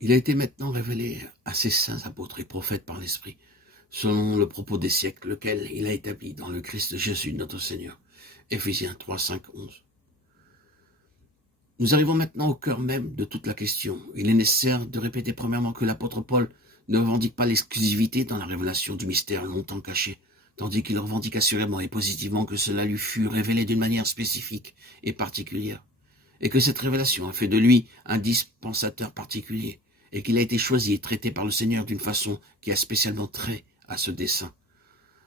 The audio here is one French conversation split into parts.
Il a été maintenant révélé à ses saints apôtres et prophètes par l'Esprit, selon le propos des siècles, lequel il a établi dans le Christ Jésus notre Seigneur. Éphésiens 3, 5, 11. Nous arrivons maintenant au cœur même de toute la question. Il est nécessaire de répéter premièrement que l'apôtre Paul ne revendique pas l'exclusivité dans la révélation du mystère longtemps caché, tandis qu'il revendique assurément et positivement que cela lui fut révélé d'une manière spécifique et particulière, et que cette révélation a fait de lui un dispensateur particulier, et qu'il a été choisi et traité par le Seigneur d'une façon qui a spécialement trait à ce dessein.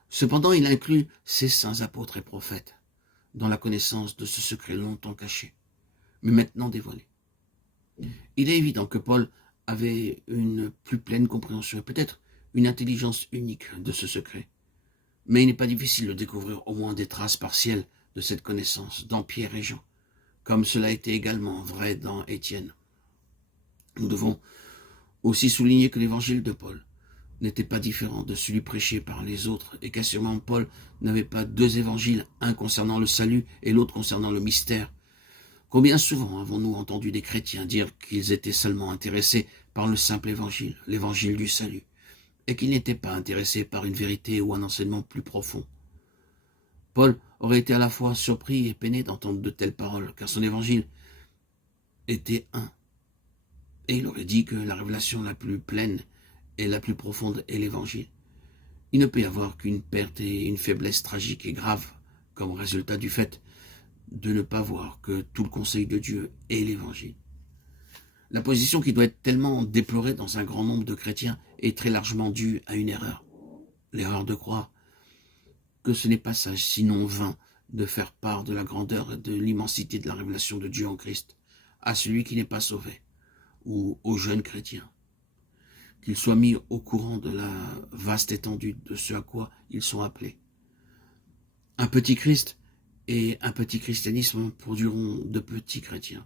Cependant, il inclut ses saints apôtres et prophètes dans la connaissance de ce secret longtemps caché, mais maintenant dévoilé. Il est évident que Paul avait une plus pleine compréhension et peut-être une intelligence unique de ce secret. Mais il n'est pas difficile de découvrir au moins des traces partielles de cette connaissance dans Pierre et Jean, comme cela a été également vrai dans Étienne. Nous devons aussi souligner que l'évangile de Paul n'était pas différent de celui prêché par les autres et qu'assurément Paul n'avait pas deux évangiles, un concernant le salut et l'autre concernant le mystère. Combien souvent avons-nous entendu des chrétiens dire qu'ils étaient seulement intéressés par le simple évangile, l'évangile du salut, et qu'ils n'étaient pas intéressés par une vérité ou un enseignement plus profond. Paul aurait été à la fois surpris et peiné d'entendre de telles paroles, car son évangile était un. Et il aurait dit que la révélation la plus pleine et la plus profonde est l'évangile. Il ne peut y avoir qu'une perte et une faiblesse tragique et grave comme résultat du fait de ne pas voir que tout le conseil de Dieu est l'évangile. La position qui doit être tellement déplorée dans un grand nombre de chrétiens est très largement due à une erreur. L'erreur de croire que ce n'est pas sage, sinon vain, de faire part de la grandeur et de l'immensité de la révélation de Dieu en Christ à celui qui n'est pas sauvé, ou aux jeunes chrétiens, qu'ils soient mis au courant de la vaste étendue de ce à quoi ils sont appelés. Un petit Christ et un petit christianisme produiront de petits chrétiens.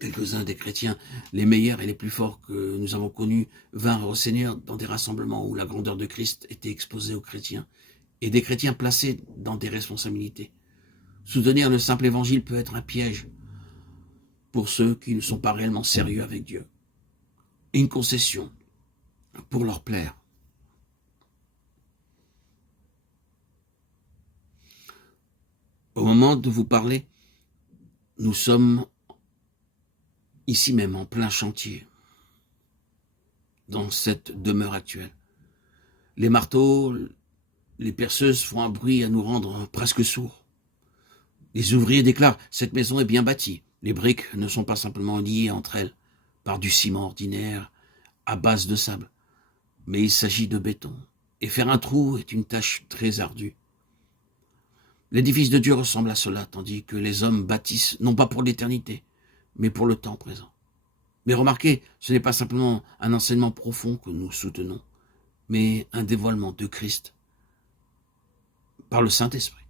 Quelques-uns des chrétiens, les meilleurs et les plus forts que nous avons connus, vinrent au Seigneur dans des rassemblements où la grandeur de Christ était exposée aux chrétiens, et des chrétiens placés dans des responsabilités. Soutenir le simple évangile peut être un piège pour ceux qui ne sont pas réellement sérieux avec Dieu. Une concession pour leur plaire. Au moment de vous parler, nous sommes ici même en plein chantier, dans cette demeure actuelle. Les marteaux, les perceuses font un bruit à nous rendre presque sourds. Les ouvriers déclarent « cette maison est bien bâtie ». Les briques ne sont pas simplement liées entre elles par du ciment ordinaire à base de sable, mais il s'agit de béton. Et faire un trou est une tâche très ardue. L'édifice de Dieu ressemble à cela, tandis que les hommes bâtissent non pas pour l'éternité, mais pour le temps présent. Mais remarquez, ce n'est pas simplement un enseignement profond que nous soutenons, mais un dévoilement de Christ par le Saint-Esprit.